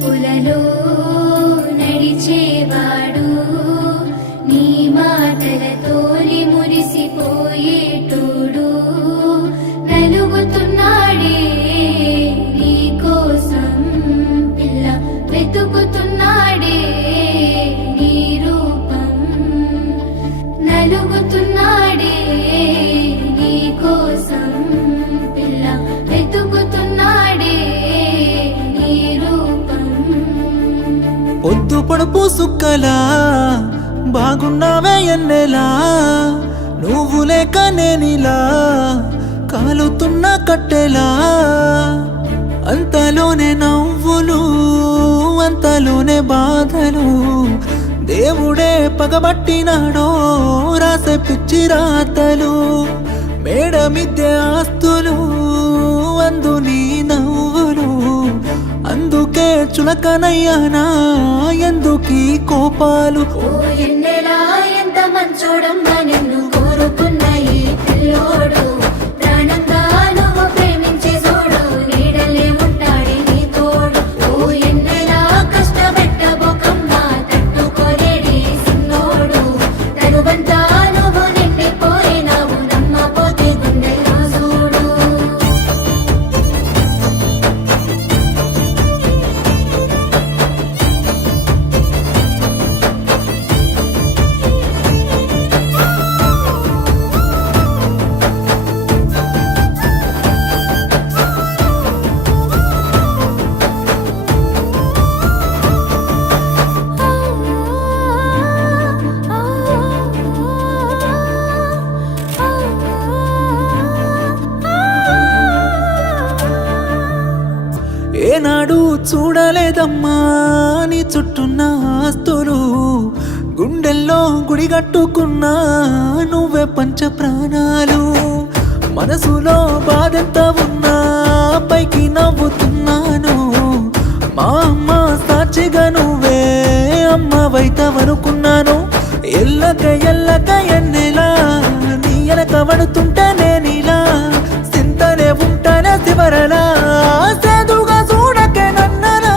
చూపులలో నడిచేవాడు నీ మాటలతోనే మురిసిపోయేటోడు నలుగుతున్నాడే నీ కోసం పిల్ల వెతుకుతున్నాడే నీ రూపం నలుగుతున్నాడే నీ కోసం పిల్ల వెతుకుతున్నాడే నీ రూపం పొద్దు పొడుపు సుక్కలా బాగున్నావే ఎన్నెలా నువ్వు లేక నేనిలా కాలుతున్న కట్టెలా అంతలోనే నవ్వులు అంతలోనే బాధలు దేవుడే పగబట్టినాడో రాసే పిచ్చి రాతలు మేడ మిద్దె ఆస్తులు అందు నీ నవ్వులు అందుకే చులకనయ్యానా ఎందుకీ కోపాలు ఓ ఎన్నెలా ఎంత మంచోడమ్మా నిన్ను కోరుకున్న ఈ పిల్లోడు ప్రాణంగా నువ్వు ప్రేమించే చూడు నీడలే ఉంటాడే నీ తోడు ఓ ఎన్నెలా కష్టపెట్టబోకమ్మా తట్టుకోలేడి సిన్నోడు తనువంతా నువ్వు నిండిపోయినావు నమ్మపోతే గుండెల్లో చూడు ఏనాడు చూడలేదమ్మా నీ చుట్టున్న ఆస్తులు గుండెల్లో గుడిగట్టుకున్నా నువ్వే పంచ ప్రాణాలు మనసులో బాధంతా ఉన్నా పైకి నవ్వుతున్నాను మా అమ్మ సాక్షిగా నువ్వే అమ్మవైతవనుకున్నాను ఎల్లక ఎల్లక ఎన్నెలా నీ ఎనక పడుతుంటే నేనిలా సింతనే ఉంటానే శివరలా సేదుగా చూడకే నన్నలా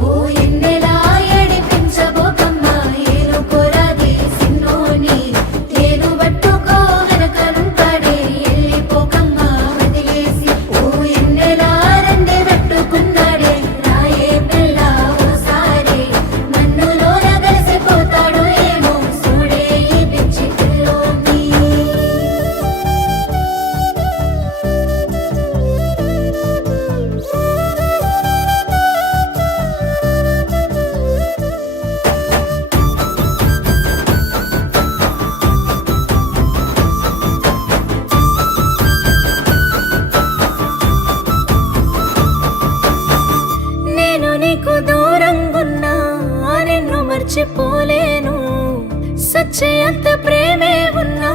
ఓ ఎన్నెలా ఏడిపించబోకమ్మా ఏనుకోరాది సిన్నోని ఏను పట్టుకో వెనకనుంటాడే వెళ్ళిపోకమ్మా వదిలేసి ఓ ఎన్నెలా రెండే పెట్టుకున్నాడే రాయే పిల్ల ఓసారి నన్నులోన కలిసిపోతాడు ఏమో చూడే ఈ పిచ్చి పిల్లోని నేను నీకు దూరంగున్నా నిన్ను మర్చిపోలేను సచ్చయంత ప్రేమే ఉన్నా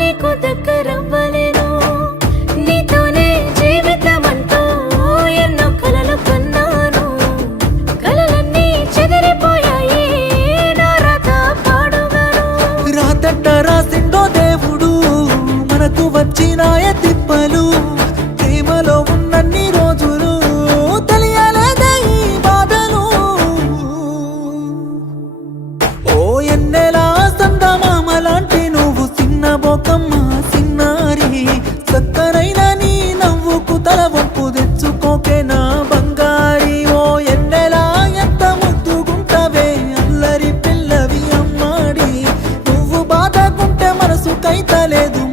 నీకు దగ్గరవ్వలేను నీతోనే జీవితమంటూ ఎన్నో కలలు కన్నాను కలలన్నీ చెదిరిపోయాయి నా రాత పాడుగాను రాతట్ట రాసిండో దేవుడు మనకు వచ్చినాయ తిప్పలు ప్రేమలో ఉన్నన్ని రోజులు తెలియలేదే ఈ బాధలు ఓ ఎన్నెలా సందమామలాంటి నువ్వు చిన్న బోకమ్మ సిన్నారి చక్కనైన నీ నవ్వుకు తల వంపు తెచ్చుకోకే నా బంగారి ఓ ఎన్నెలా ఎంత ముద్దుగుంటవే అల్లరి పిల్లవి అమ్మాడి నువ్వు బాధకుంటే మనసు కైతలేదు